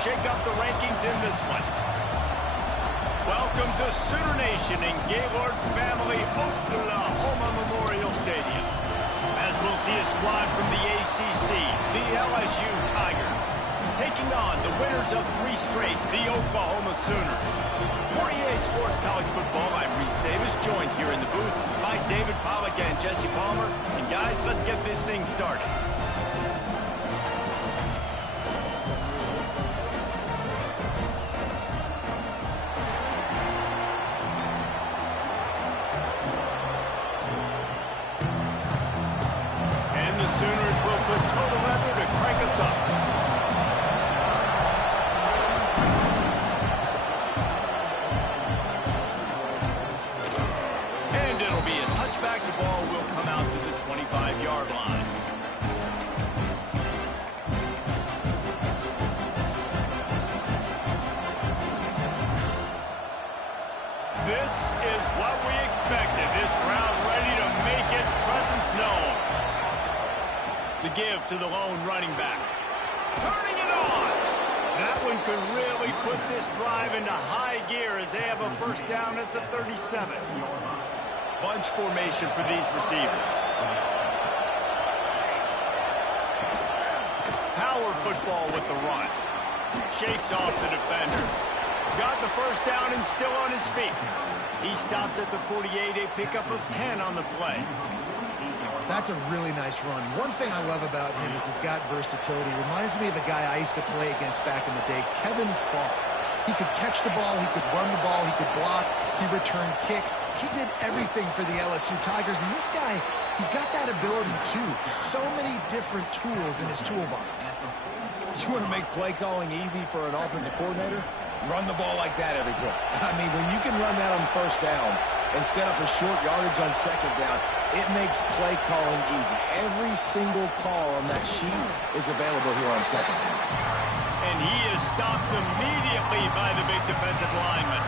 shake up the rankings in this one. Welcome to Sooner Nation in Gaylord Family Oklahoma Memorial Stadium. As we'll see a squad from the ACC, the LSU Tigers, taking on the winners of 3 straight, the Oklahoma Sooners. For EA Sports College Football, I'm Reese Davis, joined here in the booth by David Pollack and Jesse Palmer. And guys, let's get this thing started. And the Sooners will put total effort to crank us up. The ball will come out to the 25-yard line. This is what we expected. This crowd ready to make its presence known. The give to the lone running back. Turning it on. That one could really put this drive into high gear as they have a first down at the 37. Bunch formation for these receivers. Power football with the run. Shakes off the defender. Got the first down and still on his feet. He stopped at the 48, a pickup of 10 on the play. That's a really nice run. One thing I love about him is he's got versatility. Reminds me of a guy I used to play against back in the day, Kevin Falk. He could catch the ball, he could run the ball, he could block, he returned kicks. He did everything for the LSU Tigers, and this guy, he's got that ability too. So many different tools in his toolbox. You want to make play calling easy for an offensive coordinator? Run the ball like that every play. I mean, when you can run that on first down and set up a short yardage on second down, it makes play calling easy. Every single call on that sheet is available here on second down. And he is stopped immediately by the big defensive lineman.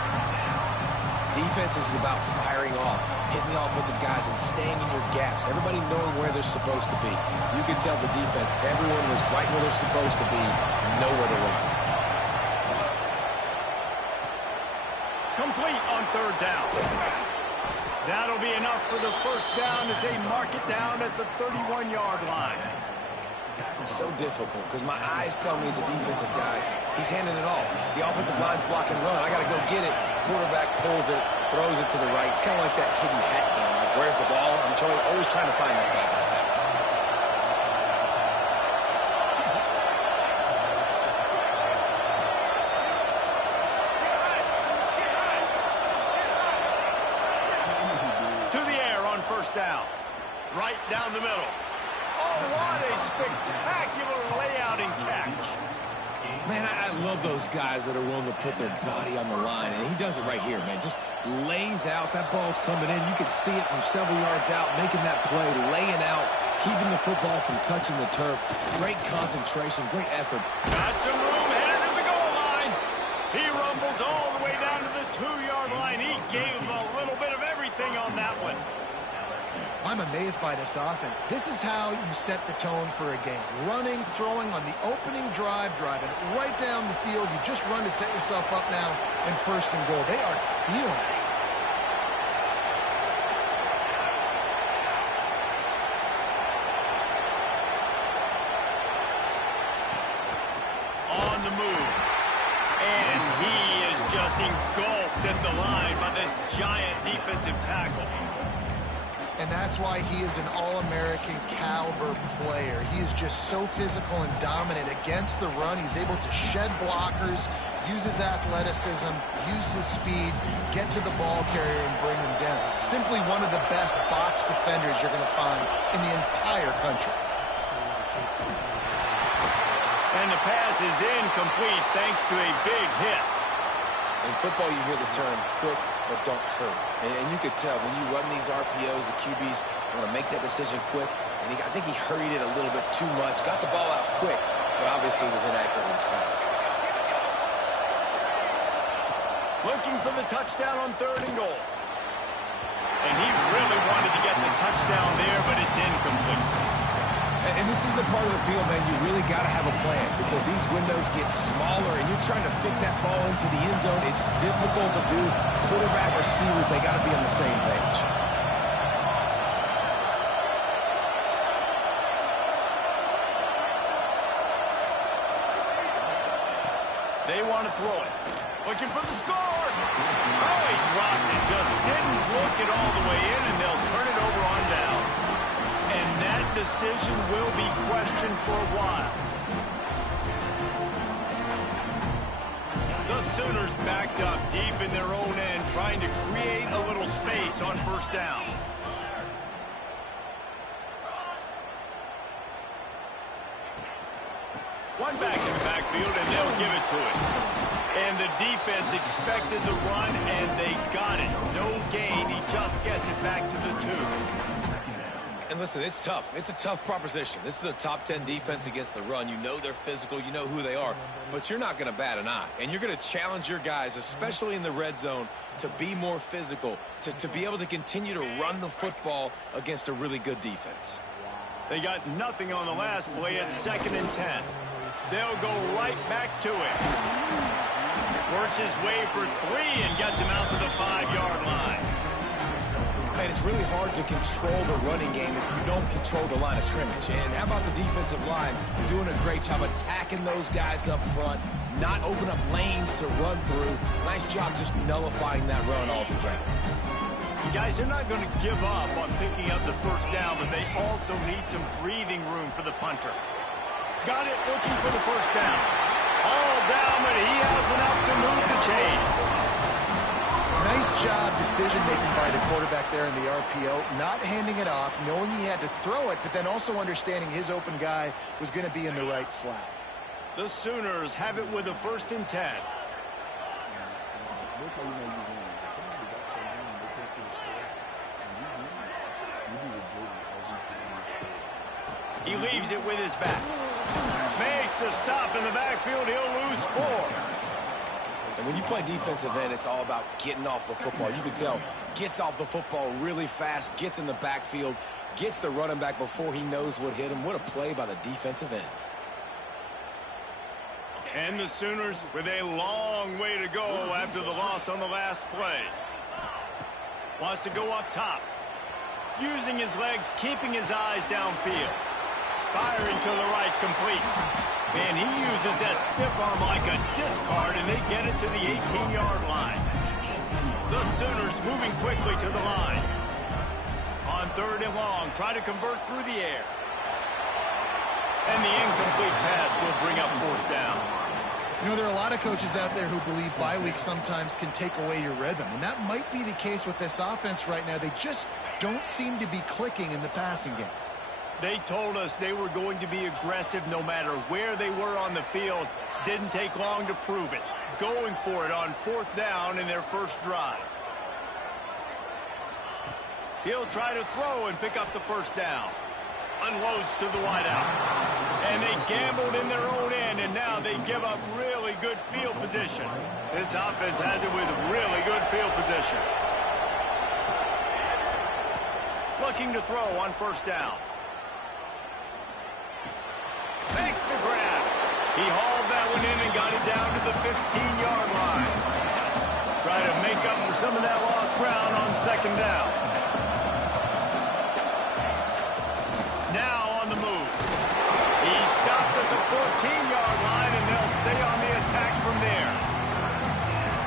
Defense is about firing off, hitting the offensive guys, and staying in your gaps. Everybody knowing where they're supposed to be. You can tell the defense, everyone was right where they're supposed to be, nowhere to run. Complete on third down. That'll be enough for the first down as they mark it down at the 31-yard line. It's so difficult because my eyes tell me he's a defensive guy. He's handing it off. The offensive line's blocking run. I got to go get it. Quarterback pulls it, throws it to the right. It's kind of like that hidden hat game. Like, where's the ball? I'm always trying to find that guy. To the air on first down. Right down the middle. Oh, what a spectacular layout and catch. Man, I love those guys that are willing to put their body on the line, and he does it right here, man. Just lays out. That ball's coming in. You can see it from several yards out, making that play, laying out, keeping the football from touching the turf. Great concentration, great effort. Got some room, headed to the goal line. He rumbles all the way down to the 2-yard line. He gave a little bit of everything on that one. I'm amazed by this offense. This is how you set the tone for a game. Running, throwing on the opening drive, driving right down the field. You just run to set yourself up now in first and goal. They are feeling it. On the move. And he is just engulfed at the line by this giant defensive tackle. And that's why he is an All-American caliber player. He is just so physical and dominant against the run. He's able to shed blockers, use his athleticism, use his speed, get to the ball carrier and bring him down. Simply one of the best box defenders you're going to find in the entire country. And the pass is incomplete thanks to a big hit. In football, you hear the term quick but don't hurt. And you could tell when you run these RPOs, the QBs want to make that decision quick. And I think he hurried it a little bit too much. Got the ball out quick, but obviously was inaccurate in his pass. Looking for the touchdown on third and goal. And he really wanted to get the touchdown there, but it's incomplete. And this is the part of the field, man, you really got to have a plan because these windows get smaller and trying to fit that ball into the end zone, it's difficult to do. Quarterback, receivers, they got to be on the same page. They want to throw it. Looking for the score. Oh, he dropped it. Just didn't look it all the way in, and they'll turn it over on downs. And that decision will be questioned for a while. The Sooners backed up deep in their own end, trying to create a little space on first down. One back in the backfield, and they'll give it to it. And the defense expected the run, and they got it. No gain. He just gets it back to the 2. And listen, it's tough. It's a tough proposition. This is a top 10 defense against the run. You know they're physical. You know who they are. But you're not going to bat an eye. And you're going to challenge your guys, especially in the red zone, to be more physical, to be able to continue to run the football against a really good defense. They got nothing on the last play at 2nd and 10. They'll go right back to it. Works his way for 3 and gets him out to the 5-yard line. Man, it's really hard to control the running game if you don't control the line of scrimmage. And how about the defensive line doing a great job attacking those guys up front, not open up lanes to run through. Nice job just nullifying that run altogether. Guys, they're not going to give up on picking up the first down, but they also need some breathing room for the punter. Got it, looking for the first down. All down, but he has enough to move the chains. Nice job decision-making by the quarterback there in the RPO, not handing it off, knowing he had to throw it, but then also understanding his open guy was going to be in the right flat. The Sooners have it with a 1st and 10. He leaves it with his back. Makes a stop in the backfield. He'll lose 4. And when you play defensive end, it's all about getting off the football. You can tell, gets off the football really fast, gets in the backfield, gets the running back before he knows what hit him. What a play by the defensive end. And the Sooners with a long way to go after the loss on the last play. Wants to go up top. Using his legs, keeping his eyes downfield. Firing to the right, complete. And he uses that stiff arm like a discard, and they get it to the 18-yard line. The Sooners moving quickly to the line. On 3rd and long, try to convert through the air. And the incomplete pass will bring up 4th down. You know, there are a lot of coaches out there who believe bye weeks sometimes can take away your rhythm, and that might be the case with this offense right now. They just don't seem to be clicking in the passing game. They told us they were going to be aggressive no matter where they were on the field. Didn't take long to prove it. Going for it on 4th down in their first drive. He'll try to throw and pick up the first down. Unloads to the wideout. And they gambled in their own end, and now they give up really good field position. This offense has it with really good field position. Looking to throw on 1st down. Makes the grab. He hauled that one in and got it down to the 15-yard line. Try to make up for some of that lost ground on 2nd down. Now on the move. He stopped at the 14-yard line, and they'll stay on the attack from there.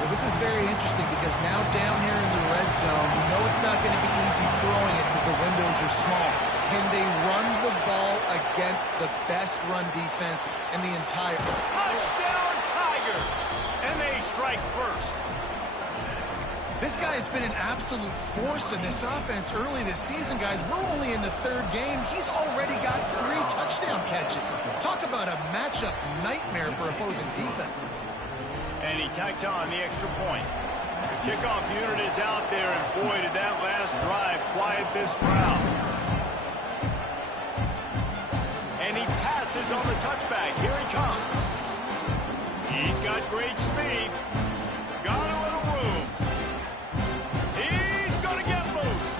Well, this is very interesting because now down here in the red zone, you know it's not going to be easy throwing it because the windows are small. Can they run the ball against the best run defense in the entire... Touchdown, Tigers! And they strike first. This guy has been an absolute force in this offense early this season, guys. We're only in the 3rd game. He's already got 3 touchdown catches. Talk about a matchup nightmare for opposing defenses. And he tacked on the extra point. The kickoff unit is out there, and boy, did that last drive quiet this crowd. And he passes on the touchback. Here he comes. He's got great speed. Got a little room. He's going to get loose.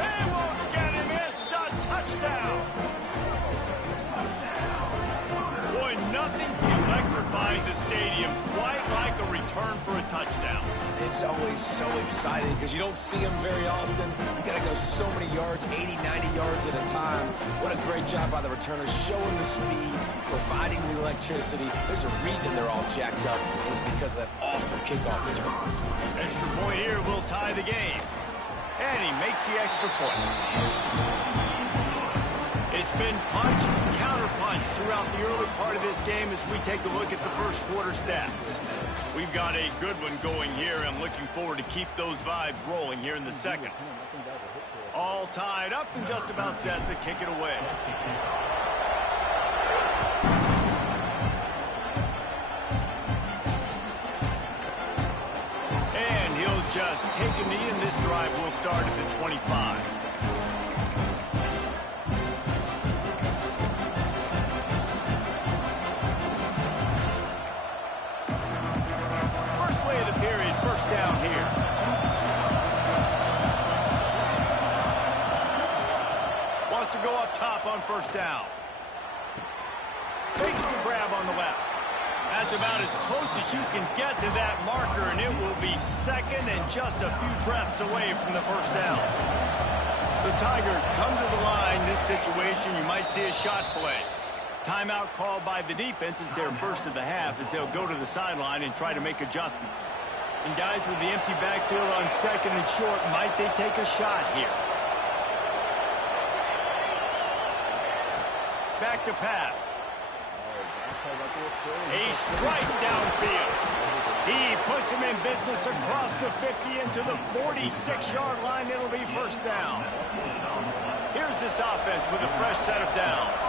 They won't get him. It's a touchdown. Boy, nothing electrifies a stadium It's always so exciting because you don't see them very often. You got to go so many yards, 80, 90 yards at a time. What a great job by the returners, showing the speed, providing the electricity. There's a reason they're all jacked up. It's because of that awesome kickoff return. Extra point here will tie the game. And he makes the extra point. It's been punch, counter-punch throughout the early part of this game as we take a look at the first quarter stats. We've got a good one going here. I'm looking forward to keep those vibes rolling here in the second. All tied up and just about set to kick it away. And he'll just take a knee, and this drive will start at the 25. Down here. Wants to go up top on first down. Takes the grab on the left. That's about as close as you can get to that marker, and it will be second and just a few breaths away from the first down. The Tigers come to the line. This situation, you might see a shot play. Timeout called by the defense is their first of the half as they'll go to the sideline and try to make adjustments. And guys, with the empty backfield on second and short, might they take a shot here? Back to pass. A strike downfield. He puts him in business across the 50 into the 46-yard line. It'll be first down. Here's this offense with a fresh set of downs.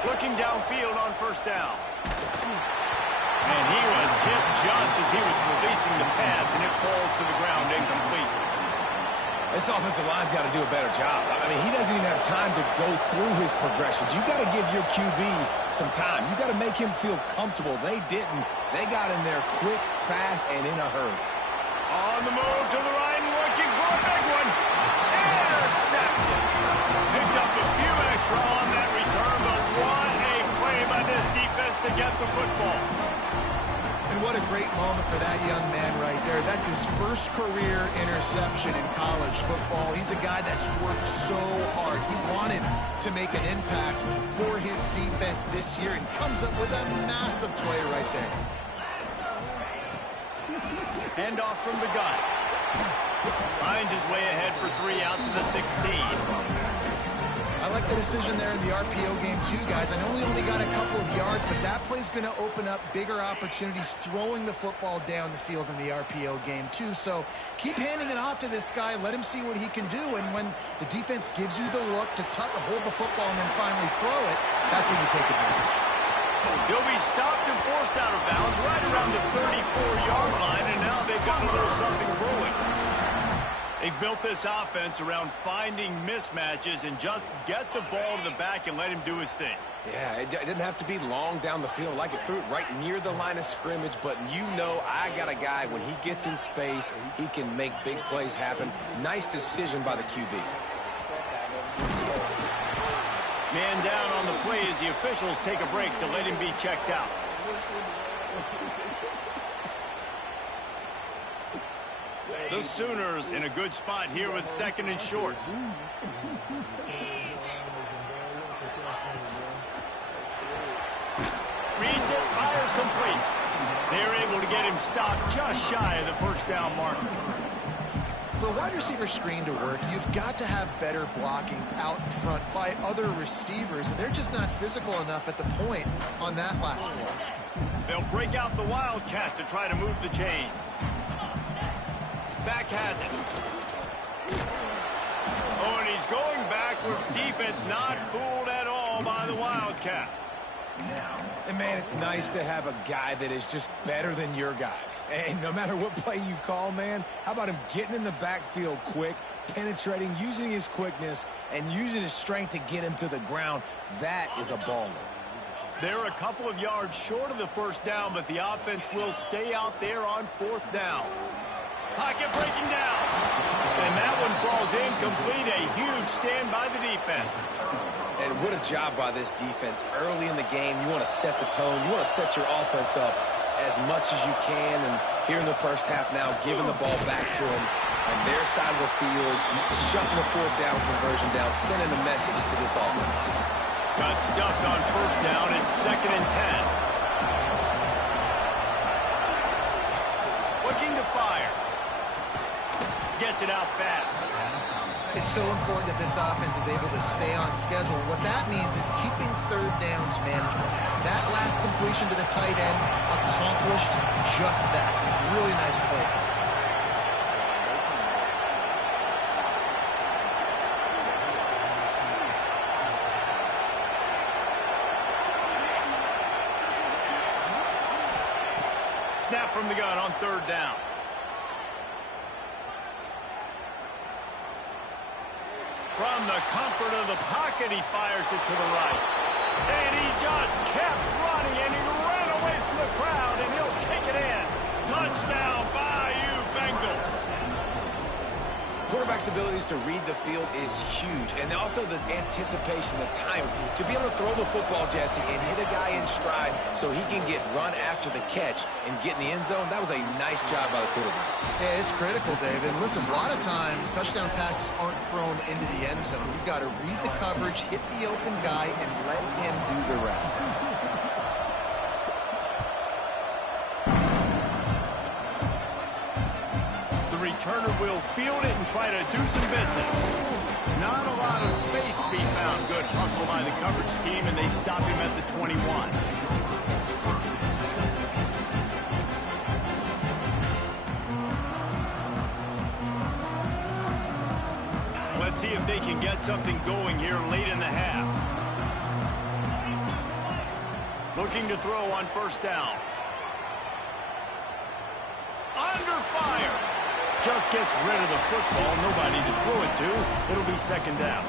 Looking downfield on first down. And he was hit just as he was releasing the pass, and it falls to the ground incomplete. This offensive line's got to do a better job. I mean, he doesn't even have time to go through his progressions. You got to give your QB some time. You got to make him feel comfortable. They didn't. They got in there quick, fast, and in a hurry. On the move to the right and looking for a big one. Intercepted. Picked up a few extra on that return, but what a play by this defense to get the football. And what a great moment for that young man right there. That's his first career interception in college football. He's a guy that's worked so hard. He wanted to make an impact for his defense this year and comes up with a massive play right there. Handoff from the gun. Finds his way ahead for 3 out to the 16. I like the decision there in the RPO game too, guys. I know he only got a couple of yards, but that play's going to open up bigger opportunities throwing the football down the field in the RPO game too. So keep handing it off to this guy. Let him see what he can do. And when the defense gives you the look to hold the football and then finally throw it, that's when you take advantage. He'll be stopped and forced out of bounds right around the 34-yard line, and now they've got a little something brewing. They've built this offense around finding mismatches and just get the ball to the back and let him do his thing. Yeah, it didn't have to be long down the field. Like it threw it right near the line of scrimmage, but you know I got a guy, when he gets in space, he can make big plays happen. Nice decision by the QB. Man down on the play as the officials take a break to let him be checked out. The Sooners in a good spot here with second and short. Reads it, fires complete. They're able to get him stopped just shy of the first down marker. For a wide receiver screen to work, you've got to have better blocking out in front by other receivers. They're just not physical enough at the point on that last play. They'll break out the Wildcat to try to move the chains. Back has it. Oh, and he's going backwards. Defense not fooled at all by the Wildcat. And, man, it's nice to have a guy that is just better than your guys. And no matter what play you call, man, how about him getting in the backfield quick, penetrating, using his quickness, and using his strength to get him to the ground? That is a baller. They're a couple of yards short of the first down, but the offense will stay out there on fourth down. Pocket breaking down. And that one falls incomplete. A huge stand by the defense. And And what a job by this defense. Early in the game, you want to set the tone. You want to set your offense up as much as you can. And here in the first half now, giving the ball back to them on their side of the field, shutting the fourth down conversion down, sending a message to this offense. Got stuffed on first down. It's 2nd and 10. Looking to fire. Gets it out fast. It's so important that this offense is able to stay on schedule. What that means is keeping third downs manageable. That last completion to the tight end accomplished just that. Really nice play. Snap from the gun on 3rd down. From the comfort of the pocket, he fires it to the right. And he just kept running, and he ran away from the crowd, and he'll take it in. Touchdown, Bayou Bengals. Quarterback's abilities to read the field is huge, and also the anticipation, the time to be able to throw the football, Jesse, and hit a guy in stride so he can get run after the catch and get in the end zone. That was a nice job by the quarterback. Yeah, it's critical, David. And listen, a lot of times touchdown passes aren't thrown into the end zone. You've got to read the coverage, hit the open guy, and let him do the rest. Returner will field it and try to do some business. Not a lot of space to be found. Good hustle by the coverage team, and they stop him at the 21. Let's see if they can get something going here late in the half. Looking to throw on 1st down. Under fire. Just gets rid of the football. Nobody to throw it to. It'll be 2nd down.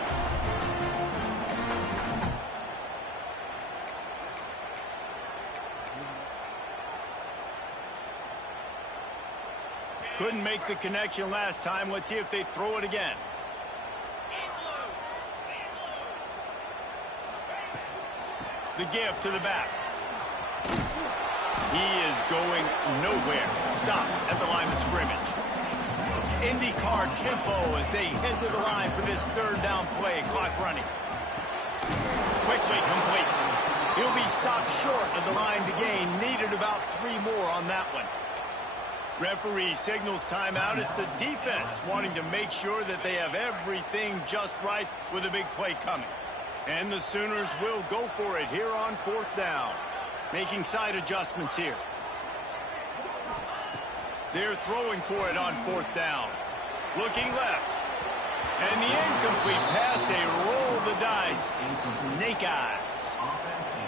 Couldn't make the connection last time. Let's see if they throw it again. The give to the back. He is going nowhere. Stopped at the line of scrimmage. IndyCar tempo as they head to the line for this 3rd down play. Clock running. Quickly complete. He'll be stopped short of the line to gain. Needed about 3 more on that one. Referee signals timeout. It's the defense wanting to make sure that they have everything just right with a big play coming. And the Sooners will go for it here on 4th down. Making side adjustments here. They're throwing for it on 4th down. Looking left. And the incomplete pass, they roll the dice. Snake eyes.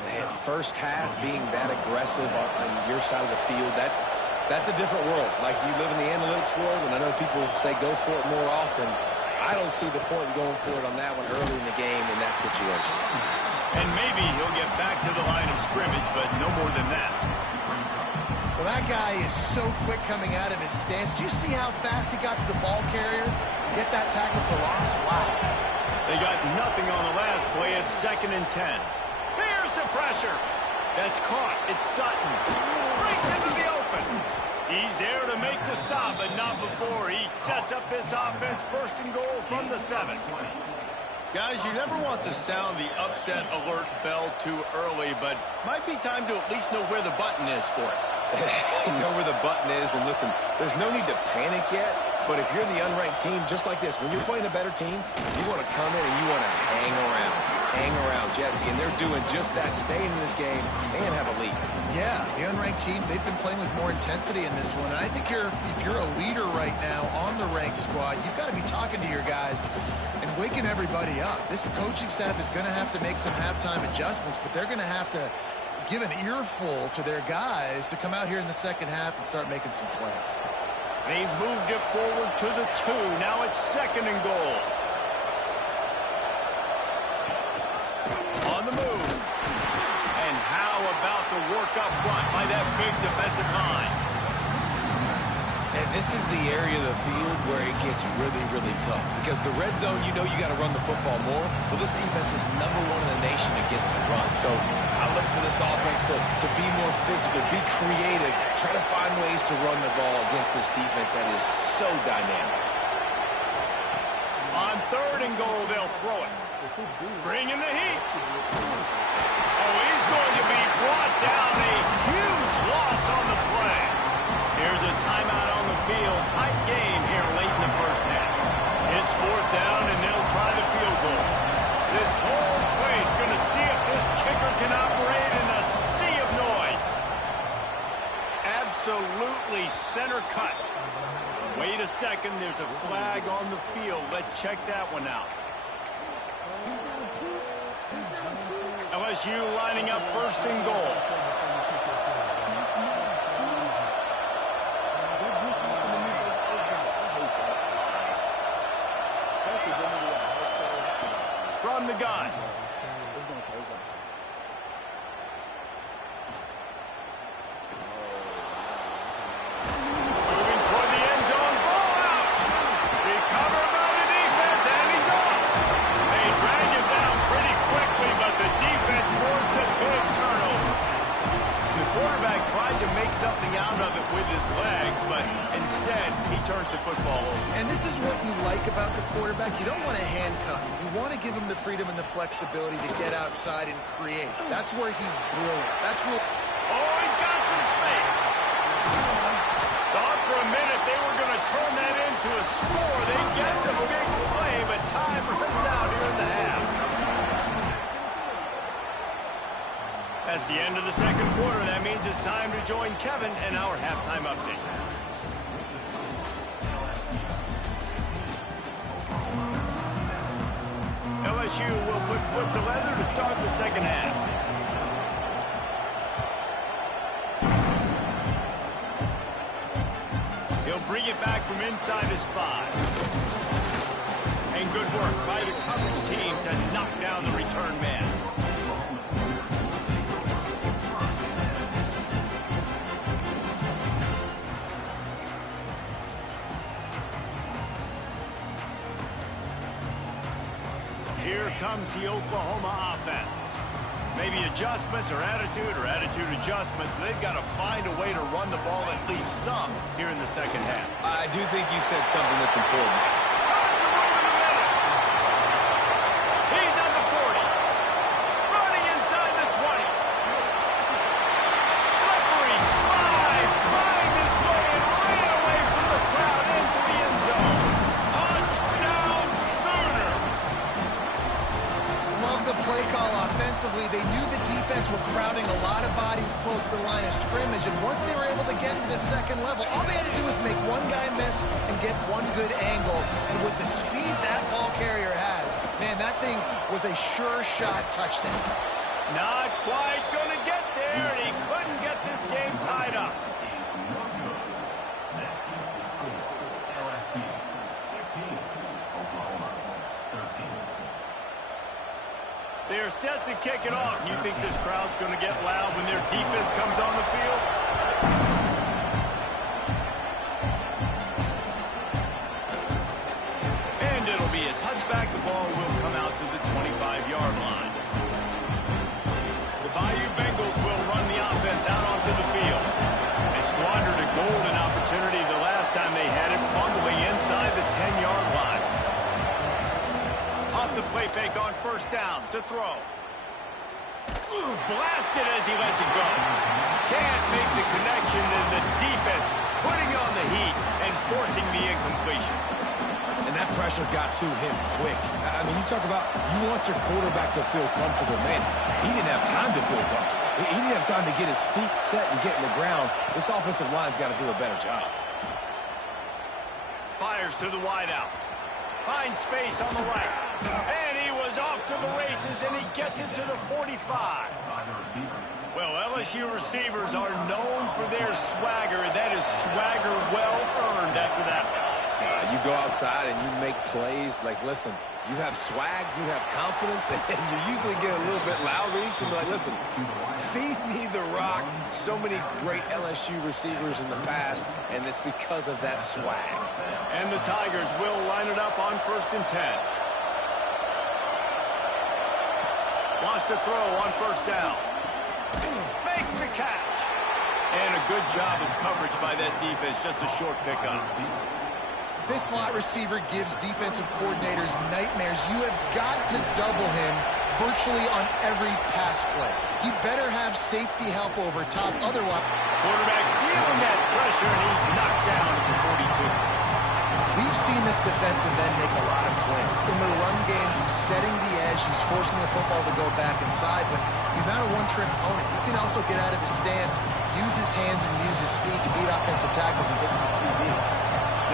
Man, first half being that aggressive on your side of the field, that's a different world. Like, you live in the analytics world, and I know people say go for it more often. I don't see the point in going for it on that one early in the game in that situation. And maybe he'll get back to the line of scrimmage, but no more than that. Well, that guy is so quick coming out of his stance. Do you see how fast he got to the ball carrier? Get that tackle for loss? Wow. They got nothing on the last play. It's 2nd and 10. Here's the pressure. That's caught. It's Sutton. Breaks into the open. He's there to make the stop, but not before. He sets up this offense 1st and goal from the 7. Guys, you never want to sound the upset alert bell too early, but might be time to at least know where the button is for it. Know where the button is, and listen, there's no need to panic yet, but if you're the unranked team, just like this, when you're playing a better team, you want to come in and you want to hang around, Jesse, and they're doing just that, staying in this game and have a lead. Yeah, the unranked team, they've been playing with more intensity in this one, and I think if you're a leader right now on the ranked squad, you've got to be talking to your guys and waking everybody up. This coaching staff is going to have to make some halftime adjustments, but they're going to have to give an earful to their guys to come out here in the 2nd half and start making some plays. They've moved it forward to the 2. Now it's 2nd and goal. On the move. And how about the work up front by that big defensive line? And this is the area of the field where it gets really, really tough. Because the red zone, you know you got to run the football more. Well, this defense is #1 in the So I look for this offense to be more physical, be creative, try to find ways to run the ball against this defense that is so dynamic. On 3rd and goal, they'll throw it. Bringing the heat. Oh, he's going to be brought down. A huge loss on the play. Here's a timeout on the field. Tight game here late in the first half. It's 4th down, and they'll try the field goal. This whole place going to see if this kicker can operate in a sea of noise. Absolutely center cut. Wait a second, there's a flag on the field. Let's check that one out. LSU lining up 1st and goal. From the gun. Something out of it with his legs, but instead he turns the football over. And this is what you like about the quarterback. You don't want to handcuff him. You want to give him the freedom and the flexibility to get outside and create. That's where he's brilliant. That's really... Oh, he's got some space. Thought for a minute they were going to turn that into a score. They get the big play, but time runs out here in the half. That's the end of the 2nd quarter. That means it's time to join Kevin in our halftime update. LSU will put foot to leather to start the 2nd half. He'll bring it back from inside his 5. And good work by the coverage team to knock down the return man. Here comes the Oklahoma offense. Maybe adjustments or attitude adjustments. But they've got to find a way to run the ball at least some here in the 2nd half. I do think you said something that's important. Tons of room in the middle. He's on the 40. Running inside the 20. Slippery slide. Find his way and ran away from the crowd into the end zone. Touchdown Sooners. Love the play call offensively. They knew the defense were crowding a lot of bodies close to the line of scrimmage, and once they were able to get to the 2nd level, all they had to do was make one guy miss and get one good angle. And with the speed that ball carrier has, man, that thing was a sure shot touchdown. Not quite going to get there, and he couldn't get this game tied up. They're set to kick it off. You think this crowd's going to get loud when their defense comes on the field? And it'll be a touchback. The ball will come out to the 25-yard line. The Bayou Bengals will run the offense out onto the field. They squandered a golden opportunity the last time they had it, fumbling inside the 10-yard line. Off the play fake on 1st down to throw. Blasted as he lets it go. Can't make the connection, and the defense putting on the heat and forcing the incompletion. And that pressure got to him quick. I mean, you talk about you want your quarterback to feel comfortable. Man, he didn't have time to feel comfortable. He didn't have time to get his feet set and get in the ground. This offensive line's got to do a better job. Fires to the wideout. Finds space on the right. And he was off to the races, and he gets it to the 45. Well, LSU receivers are known for their swagger. That is swagger well earned after that one. You go outside and you make plays. Like, listen, you have swag, you have confidence, and you usually get a little bit louder. You should be like, listen, feed me the rock. So many great LSU receivers in the past, and it's because of that swag. And the Tigers will line it up on 1st and 10. Wants to throw on first down. Makes the catch. And a good job of coverage by that defense. Just a short pickup. This slot receiver gives defensive coordinators nightmares. You have got to double him virtually on every pass play. He better have safety help over top. Otherwise, quarterback feeling that pressure, and he's knocked down at the 42. We've seen this defensive end make a lot of plays. In the run game, he's setting the edge. He's forcing the football to go back inside, but he's not a one-trick pony. He can also get out of his stance, use his hands, and use his speed to beat offensive tackles and get to the QB.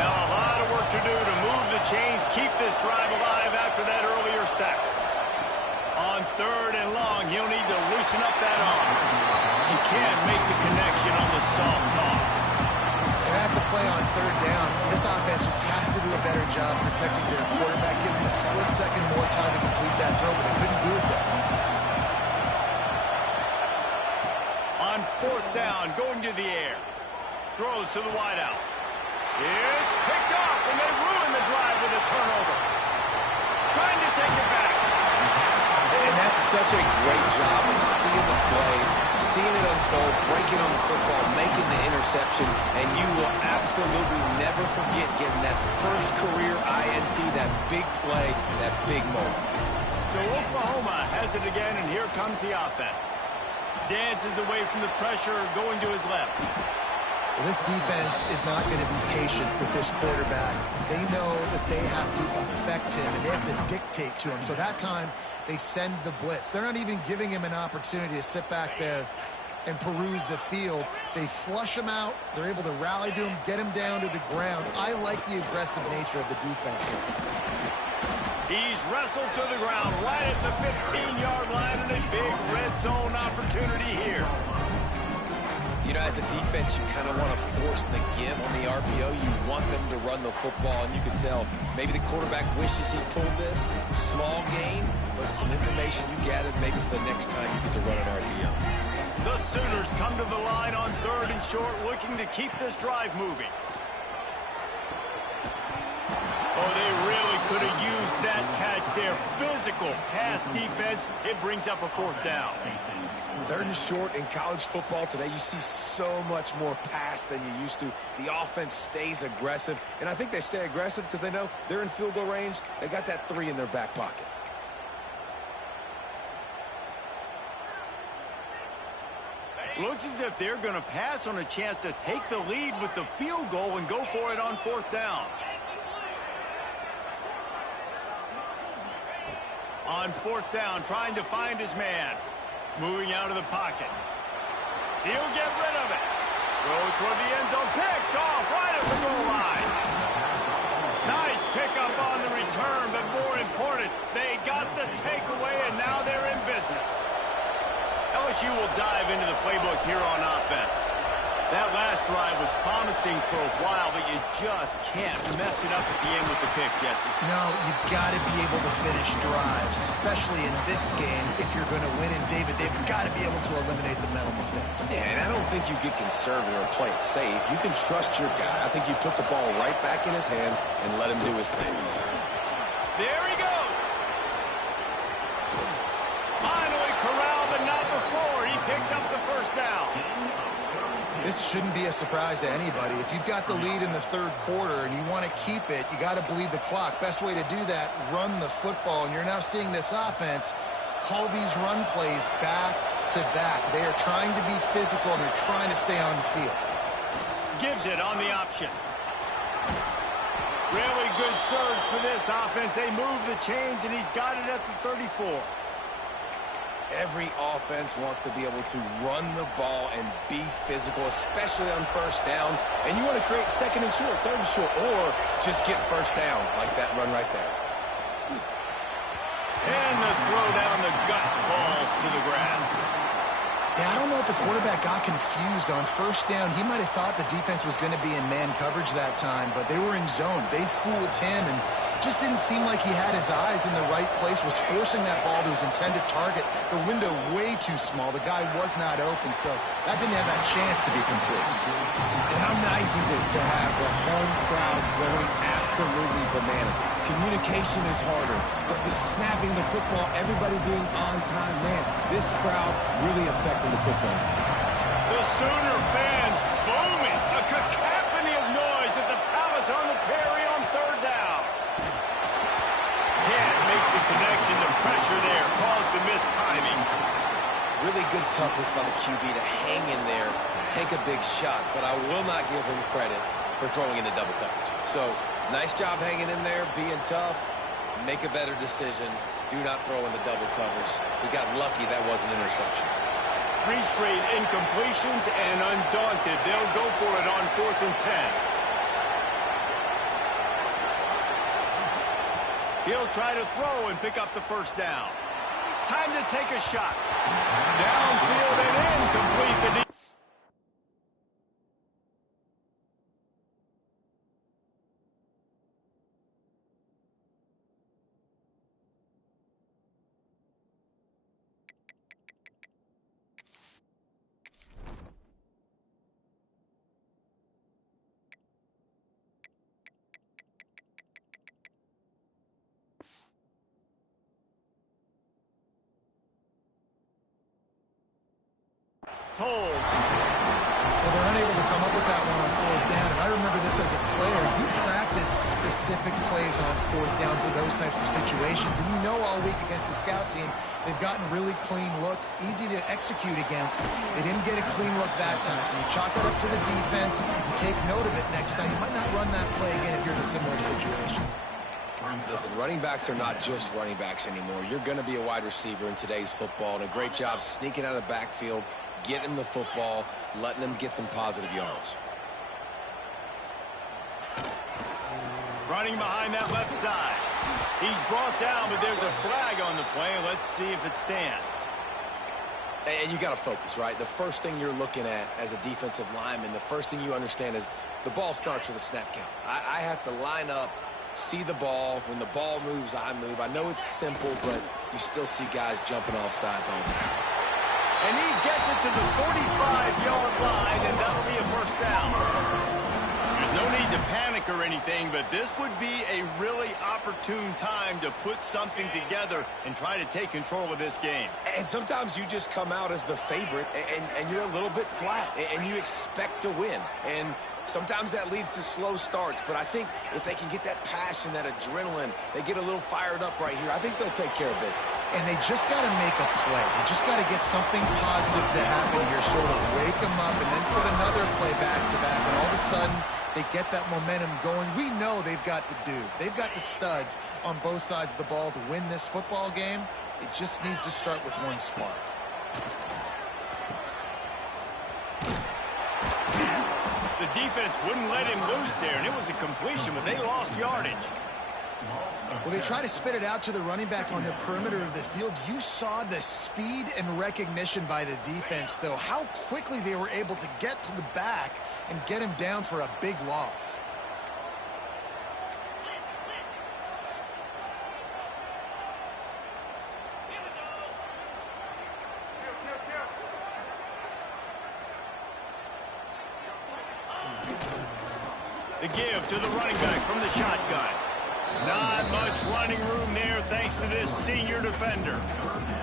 Now a lot of work to do to move the chains, keep this drive alive after that earlier sack. On 3rd and long, he'll need to loosen up that arm. He can't make the connection on the soft toss. And that's a play on 3rd down. This offense just has to do a better job protecting their quarterback, giving him a split second more time to complete that throw, but they couldn't do it there. On 4th down, going to the air. Throws to the wideout. It's picked off, and they ruin the drive with a turnover. Trying to take it back. And that's such a great job of seeing the play, seeing it unfold, breaking on the football, making the interception, and you will absolutely never forget getting that first career INT, that big play, that big moment. So Oklahoma has it again, and here comes the offense. Dances away from the pressure, going to his left. Well, this defense is not going to be patient with this quarterback. They know that they have to affect him, and they have to dictate to him. So that time, they send the blitz. They're not even giving him an opportunity to sit back there and peruse the field. They flush him out. They're able to rally to him, get him down to the ground. I like the aggressive nature of the defense here. He's wrestled to the ground right at the 15-yard line, and a big red zone opportunity here. You know, as a defense, you kind of want to force the give on the RPO. You want them to run the football, and you can tell maybe the quarterback wishes he pulled this. Small gain, but some information you gathered maybe for the next time you get to run an RPO. The Sooners come to the line on 3rd and short, looking to keep this drive moving. Oh, they really could have used that catch there. Physical pass defense. It brings up a 4th down. 3rd and short in college football today, you see so much more pass than you used to. The offense stays aggressive, and I think they stay aggressive because they know they're in field goal range. They got that 3 in their back pocket. Looks as if they're going to pass on a chance to take the lead with the field goal and go for it on 4th down. On 4th down, trying to find his man. Moving out of the pocket. He'll get rid of it. Throw toward the end zone. Picked off right at the goal line. Nice pickup on the return, but more important, they got the takeaway, and now they're in business. LSU will dive into the playbook here on offense. That last drive was promising for a while, but you just can't mess it up at the end with the pick, Jesse. No, you've got to be able to finish drives, especially in this game. If you're going to win in David, they've got to be able to eliminate the mental mistakes. Yeah, and I don't think you get conservative or play it safe. You can trust your guy. I think you put the ball right back in his hands and let him do his thing. There he goes. Finally corralled, but not before. He picks up the 1st down. This shouldn't be a surprise to anybody. If you've got the lead in the 3rd quarter and you want to keep it, you got to bleed the clock. Best way to do that, run the football. And you're now seeing this offense call these run plays back to back. They are trying to be physical, and they're trying to stay on the field. Gives it on the option. Really good surge for this offense. They move the chains, and he's got it at the 34. Every offense wants to be able to run the ball and be physical, especially on 1st down. And you want to create 2nd and short, 3rd and short, or just get 1st downs like that run right there. And the throw down the gut falls to the grass. Yeah, I don't know if the quarterback got confused on 1st down. He might have thought the defense was going to be in man coverage that time, but they were in zone. They fooled him, and Just didn't seem like he had his eyes in the right place, was forcing that ball to his intended target. The window way too small. The guy was not open, so that didn't have that chance to be complete. And how nice is it to have the home crowd going absolutely bananas? Communication is harder, but the snapping the football, everybody being on time, man, this crowd really affecting the football game. The Sooner fans booming. A cacophony of noise at the Palace on the Prairie on third down. Can't make the connection. The pressure there caused the missed timing. Really good toughness by the QB to hang in there, take a big shot, but I will not give him credit for throwing into double coverage. So, nice job hanging in there, being tough, make a better decision. Do not throw in the double coverage. He got lucky that was an interception. 3 straight incompletions, and undaunted, they'll go for it on 4th and 10. He'll try to throw and pick up the first down. Time to take a shot. Downfield and incomplete. Holds. Well, they're unable to come up with that one on 4th down, and I remember this as a player. You practice specific plays on 4th down for those types of situations, and you know all week against the scout team, they've gotten really clean looks, easy to execute against. They didn't get a clean look that time, so you chalk it up to the defense, you take note of it next time. You might not run that play again if you're in a similar situation. Listen, running backs are not just running backs anymore. You're going to be a wide receiver in today's football, and a great job sneaking out of the backfield, getting the football, letting them get some positive yards. Running behind that left side. He's brought down, but there's a flag on the play. Let's see if it stands. And you got to focus, right? The first thing you're looking at as a defensive lineman, the first thing you understand is the ball starts with a snap count. I have to line up, see the ball. When the ball moves, I move. I know it's simple, but you still see guys jumping off sides all the time. And he gets it to the 45-yard line, and that'll be a first down. There's no need to panic or anything, but this would be a really opportune time to put something together and try to take control of this game. And sometimes you just come out as the favorite, and you're a little bit flat, and you expect to win. And sometimes that leads to slow starts, but I think if they can get that passion, that adrenaline, they get a little fired up right here, I think they'll take care of business. And they just got to make a play. They just got to get something positive to happen here, sort of wake them up, and then put another play back-to-back, and all of a sudden they get that momentum going. We know they've got the dudes. They've got the studs on both sides of the ball to win this football game. It just needs to start with one spark. The defense wouldn't let him loose there, and it was a completion, but they lost yardage. Well, they try to spit it out to the running back on the perimeter of the field. You saw the speed and recognition by the defense, though, how quickly they were able to get to the back and get him down for a big loss. The give to the running back from the shotgun. Not much running room there thanks to this senior defender.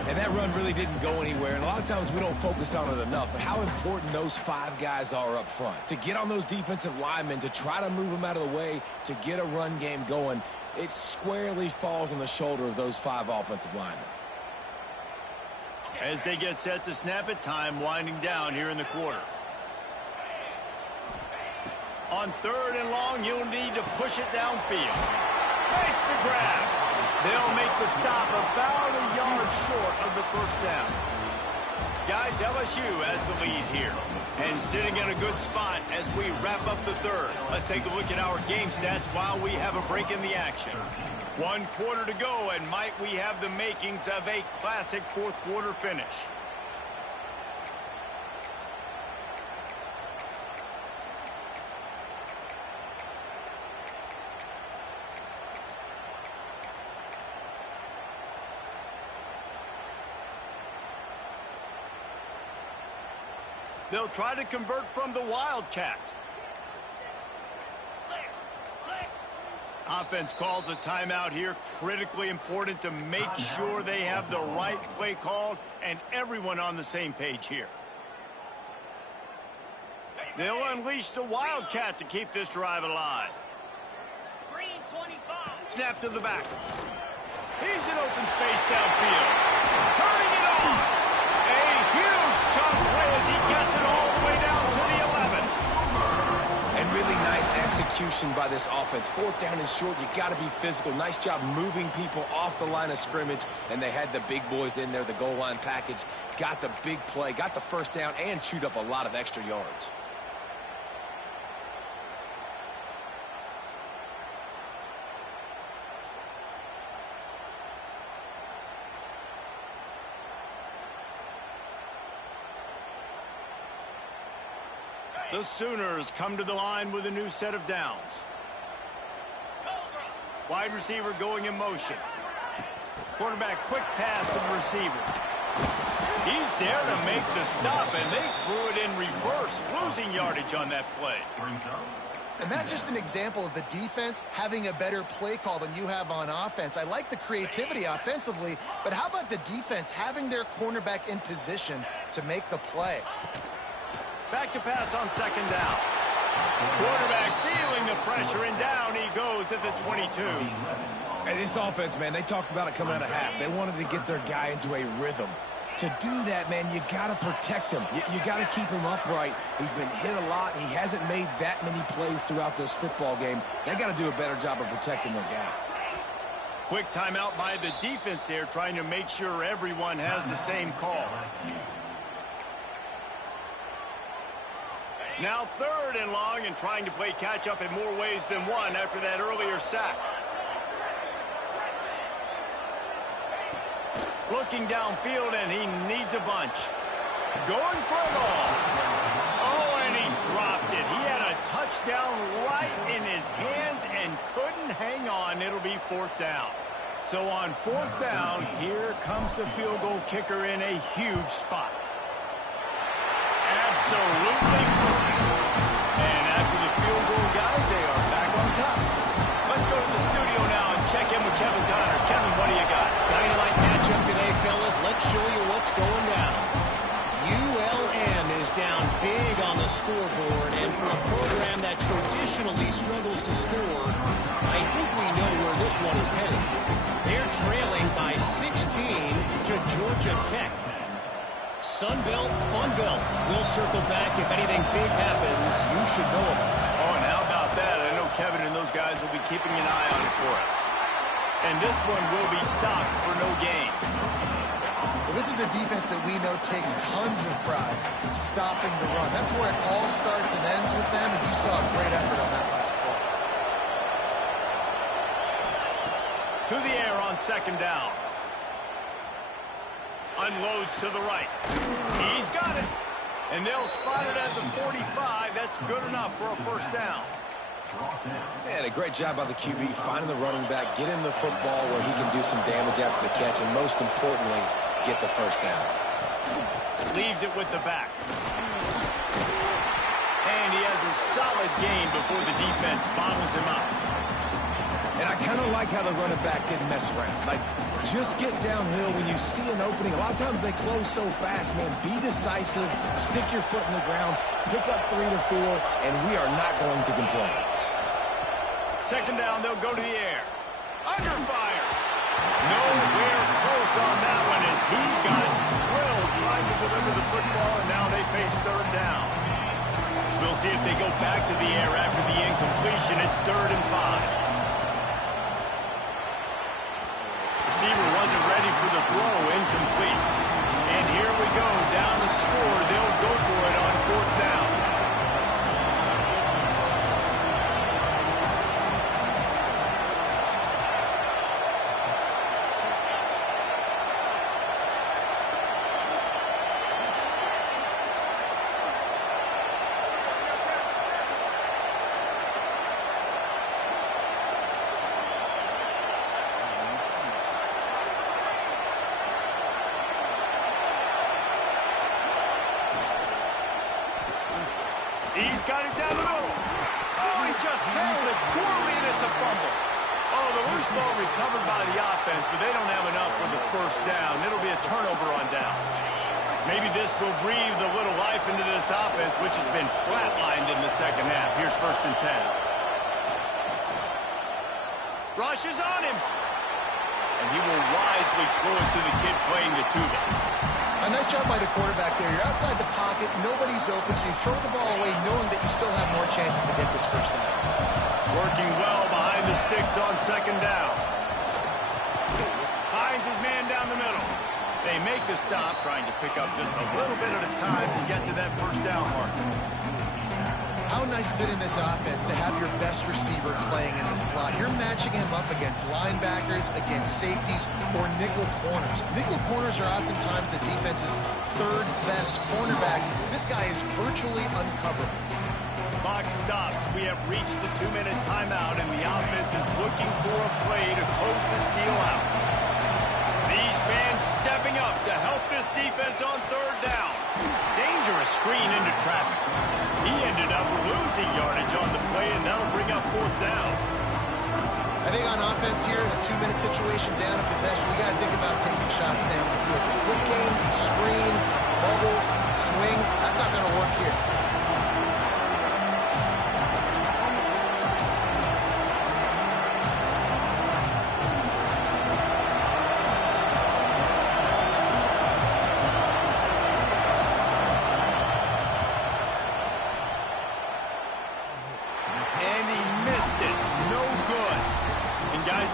And that run really didn't go anywhere, and a lot of times we don't focus on it enough, but how important those 5 guys are up front. To get on those defensive linemen, to try to move them out of the way, to get a run game going, it squarely falls on the shoulder of those 5 offensive linemen. As they get set to snap it, time winding down here in the quarter. On 3rd and long, you'll need to push it downfield. Makes the grab. They'll make the stop about a yard short of the first down. Guys, LSU has the lead here. And sitting in a good spot as we wrap up the 3rd. Let's take a look at our game stats while we have a break in the action. 1 quarter to go, and might we have the makings of a classic 4th quarter finish. They'll try to convert from the Wildcat. Offense calls a timeout here. Critically important to make sure they have the right play called and everyone on the same page here. They'll unleash the Wildcat to keep this drive alive. Snap to the back. He's in open space downfield. Turning it on. A huge chunk play as he gets it all the way down to the 11. And really nice execution by this offense. 4th down and short, you got to be physical. Nice job moving people off the line of scrimmage, and they had the big boys in there, the goal line package. Got the big play, got the 1st down, and chewed up a lot of extra yards. The Sooners come to the line with a new set of downs. Wide receiver going in motion. Quarterback quick pass to the receiver. He's there to make the stop, and they threw it in reverse, losing yardage on that play. And that's just an example of the defense having a better play call than you have on offense. I like the creativity offensively, but how about the defense having their cornerback in position to make the play? Back to pass on 2nd down. Quarterback feeling the pressure, and down he goes at the 22. And this offense, man, they talked about it coming out of half. They wanted to get their guy into a rhythm. To do that, man, you got to protect him. You got to keep him upright. He's been hit a lot. He hasn't made that many plays throughout this football game. They got to do a better job of protecting their guy. Quick timeout by the defense there, trying to make sure everyone has the same call. Now 3rd and long, and trying to play catch-up in more ways than one after that earlier sack. Looking downfield, and he needs a bunch. Going for it all. Oh, and he dropped it. He had a touchdown right in his hands and couldn't hang on. It'll be 4th down. So on 4th down, here comes the field goal kicker in a huge spot. Absolutely perfect. And after the field goal, guys, they are back on top. Let's go to the studio now and check in with Kevin Connors. Kevin, what do you got? Dynamite matchup today, fellas. Let's show you what's going down. ULM is down big on the scoreboard, and for a program that traditionally struggles to score, I think we know where this one is headed. They're trailing by 16 to Georgia Tech. Sunbelt, Funbelt. We'll circle back if anything big happens. You should know about it. Oh, and how about that? I know Kevin and those guys will be keeping an eye on it for us. And this one will be stopped for no gain. Well, this is a defense that we know takes tons of pride in stopping the run. That's where it all starts and ends with them, and you saw a great effort on that last play. To the air on 2nd down. Unloads to the right. He's got it. And they'll spot it at the 45. That's good enough for a 1st down. Man, a great job by the QB finding the running back, get him the football where he can do some damage after the catch, and most importantly, get the 1st down. Leaves it with the back. And he has a solid gain before the defense bottles him up. And I kind of like how the running back didn't mess around. Like, just get downhill when you see an opening. A lot of times they close so fast, man. Be decisive, stick your foot in the ground, pick up 3 to 4, and we are not going to complain. 2nd down, they'll go to the air. Under fire. Nowhere close on that one as he got drilled trying to deliver the football, and now they face 3rd down. We'll see if they go back to the air after the incompletion. It's 3rd and 5. Receiver wasn't ready for the throw, incomplete. And here we go, down the score. They'll go for it on 4th down. He's got it down the middle. Oh, he just handled it poorly, and it's a fumble. Oh, the loose ball recovered by the offense, but they don't have enough for the first down. It'll be a turnover on downs. Maybe this will breathe a little life into this offense, which has been flatlined in the second half. Here's 1st and 10. Rush is on him. And he will wisely throw it to the kid playing the tuba. A nice job by the quarterback there. You're outside the pocket, nobody's open, so you throw the ball away knowing that you still have more chances to get this first down. Working well behind the sticks on 2nd down. Finds his man down the middle. They make the stop, trying to pick up just a little bit at a time to get to that first down mark. How nice is it in this offense to have your best receiver playing in the slot? You're matching him up against linebackers, against safeties, or nickel corners. Nickel corners are oftentimes the defense's 3rd best cornerback. This guy is virtually uncoverable. Clock stops. We have reached the 2-minute timeout, and the offense is looking for a play to close this deal out. These fans stepping up to help this defense on 3rd down. Dangerous screen into traffic. He ended up losing yardage on the play, and that'll bring up 4th down. I think on offense here, in a 2-minute situation, down a possession, you got to think about taking shots down the field. The quick game, these screens, bubbles, swings, that's not going to work here.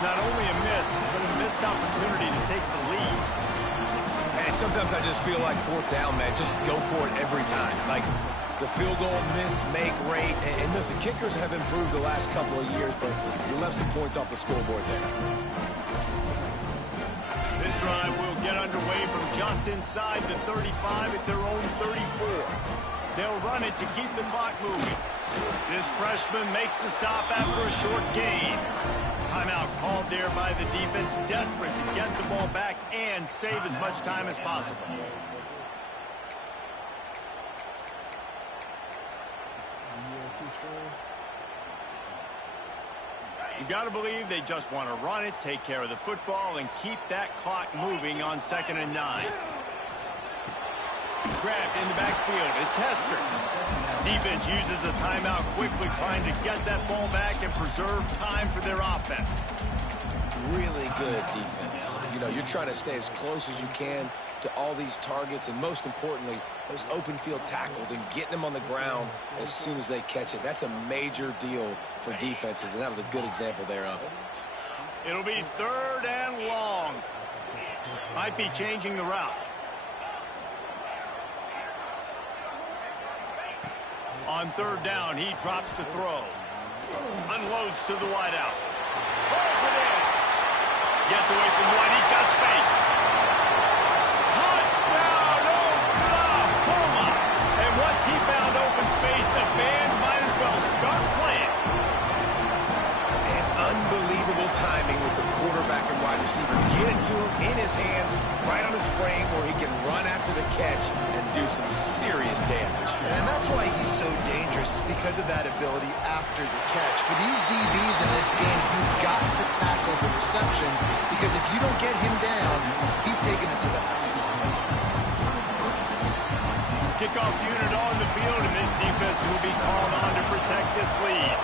Not only a miss, but a missed opportunity to take the lead. And sometimes I just feel like 4th down, man. Just go for it every time. Like the field goal miss, make rate. And listen, kickers have improved the last couple of years, but we left some points off the scoreboard there. This drive will get underway from just inside the 35 at their own 34. They'll run it to keep the clock moving. This freshman makes the stop after a short gain. Timeout called there by the defense, desperate to get the ball back and save as much time as possible. You got to believe they just want to run it, take care of the football, and keep that clock moving on 2nd and 9. Grabbed in the backfield. It's Hester. Defense uses a timeout quickly, trying to get that ball back and preserve time for their offense. Really good defense. You know, you're trying to stay as close as you can to all these targets, and most importantly, those open field tackles and getting them on the ground as soon as they catch it. That's a major deal for defenses, and that was a good example there of it. It'll be 3rd and long. Might be changing the route. On 3rd down, he drops to throw. Unloads to the wideout. Pulls it in. Gets away from one. He's got space. Touchdown, Oklahoma! And once he found open space, the band might as well start playing. And unbelievable timing with the quarterback and wide receiver. Get it to him in his hands, right on his frame, where he can run after the catch and do some serious damage. And that's why he's so dangerous, because of that ability after the catch. For these DBs in this game, you've got to tackle the reception, because if you don't get him down, he's taking it to the house. Kickoff unit on the field, and this defense will be called on to protect this lead.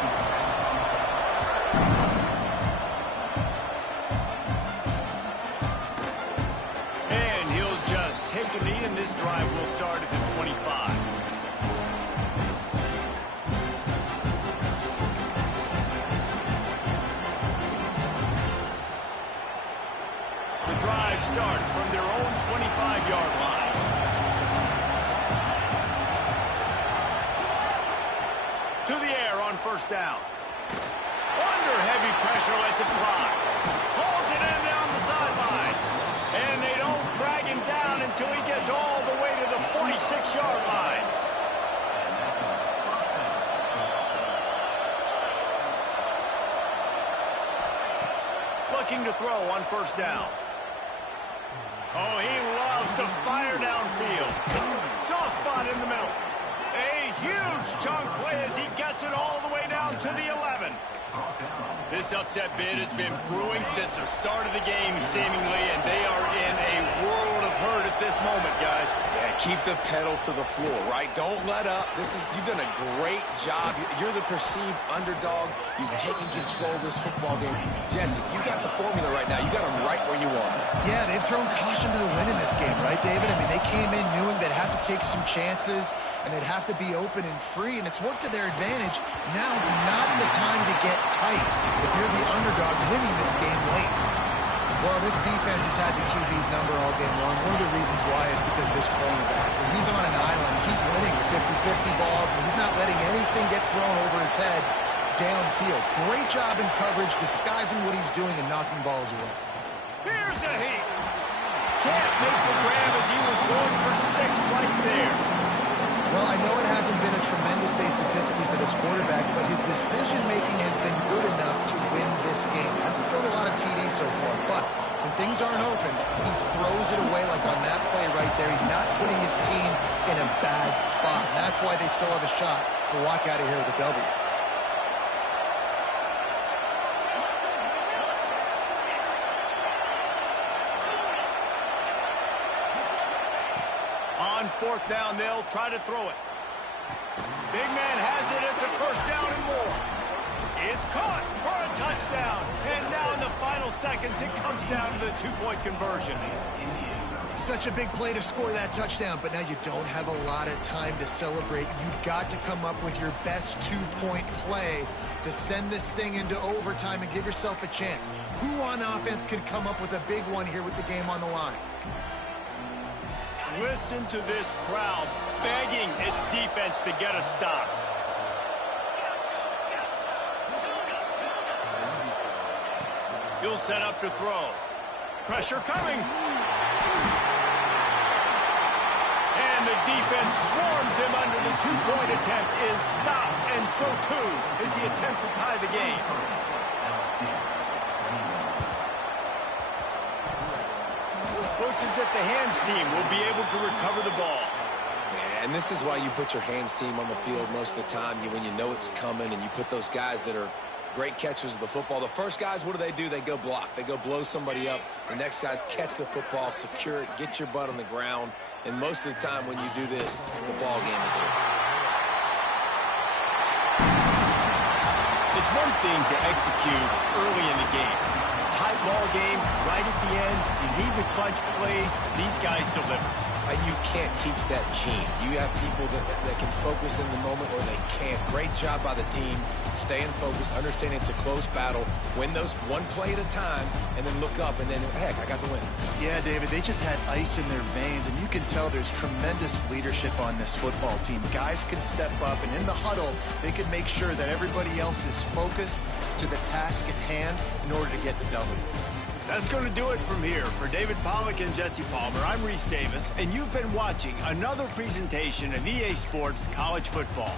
And he'll just take a knee, and this drive will start at the 25. The drive starts from their own 25-yard line. To the air on 1st down. Under heavy pressure, lets it fly. Hauls it in down the sideline. And they don't drag him down until he gets all the way to the 46-yard line. Looking to throw on 1st down. Oh, he loves to fire downfield. Soft spot in the middle. A huge chunk play as he gets it all the way down to the 11. This upset bid has been brewing since the start of the game, seemingly, and they are in a world of hurt at this moment, guys. Yeah, keep the pedal to the floor, right? Don't let up. You've done a great job. You're the perceived underdog. You've taken control of this football game. Jesse, you got the formula right now. You got them right where you want them. Yeah, they've thrown caution to the wind in this game, right, David? I mean, they came in knowing they'd have to take some chances, and they'd have to be open and free, and it's worked to their advantage. Now's not the time to get tight if you're the underdog winning this game late. Well, this defense has had the QB's number all game long. One of the reasons why is because this cornerback, when he's on an island, he's winning the 50-50 balls, and he's not letting anything get thrown over his head downfield. Great job in coverage, disguising what he's doing and knocking balls away. Here's a heat. Can't make the grab as he was going for 6 right there. Well, I know it hasn't been a tremendous day statistically for this quarterback, but his decision-making has been good enough to win this game. Hasn't thrown a lot of TDs so far, but when things aren't open, he throws it away like on that play right there. He's not putting his team in a bad spot, and that's why they still have a shot to walk out of here with a W. On 4th down, they'll try to throw it. Big man has it. It's a 1st down and more. It's caught for a touchdown. And now in the final seconds, it comes down to the 2-point conversion. Such a big play to score that touchdown, but now you don't have a lot of time to celebrate. You've got to come up with your best 2-point play to send this thing into overtime and give yourself a chance. Who on offense can come up with a big one here with the game on the line? Listen to this crowd begging its defense to get a stop. He'll set up to throw. Pressure coming. And the defense swarms him under the 2-point attempt is stopped, and so too is the attempt to tie the game. Looks as if the hands team will be able to recover the ball. Yeah, and this is why you put your hands team on the field most of the time, when you know it's coming, and you put those guys that are great catchers of the football. The first guys, what do? They go block. They go blow somebody up. The next guys catch the football, secure it, get your butt on the ground. And most of the time when you do this, the ball game is over. It's one thing to execute early in the game. Tight ball game, right at the end. You need the clutch plays. These guys deliver. You can't teach that gene. You have people that can focus in the moment or they can't. Great job by the team, staying focused, understanding it's a close battle, win those one play at a time, and then look up, and then, heck, I got the win. Yeah, David, they just had ice in their veins, and you can tell there's tremendous leadership on this football team. Guys can step up, and in the huddle, they can make sure that everybody else is focused to the task at hand in order to get the W. That's going to do it from here. For David Pollack and Jesse Palmer, I'm Reese Davis, and you've been watching another presentation of EA Sports College Football.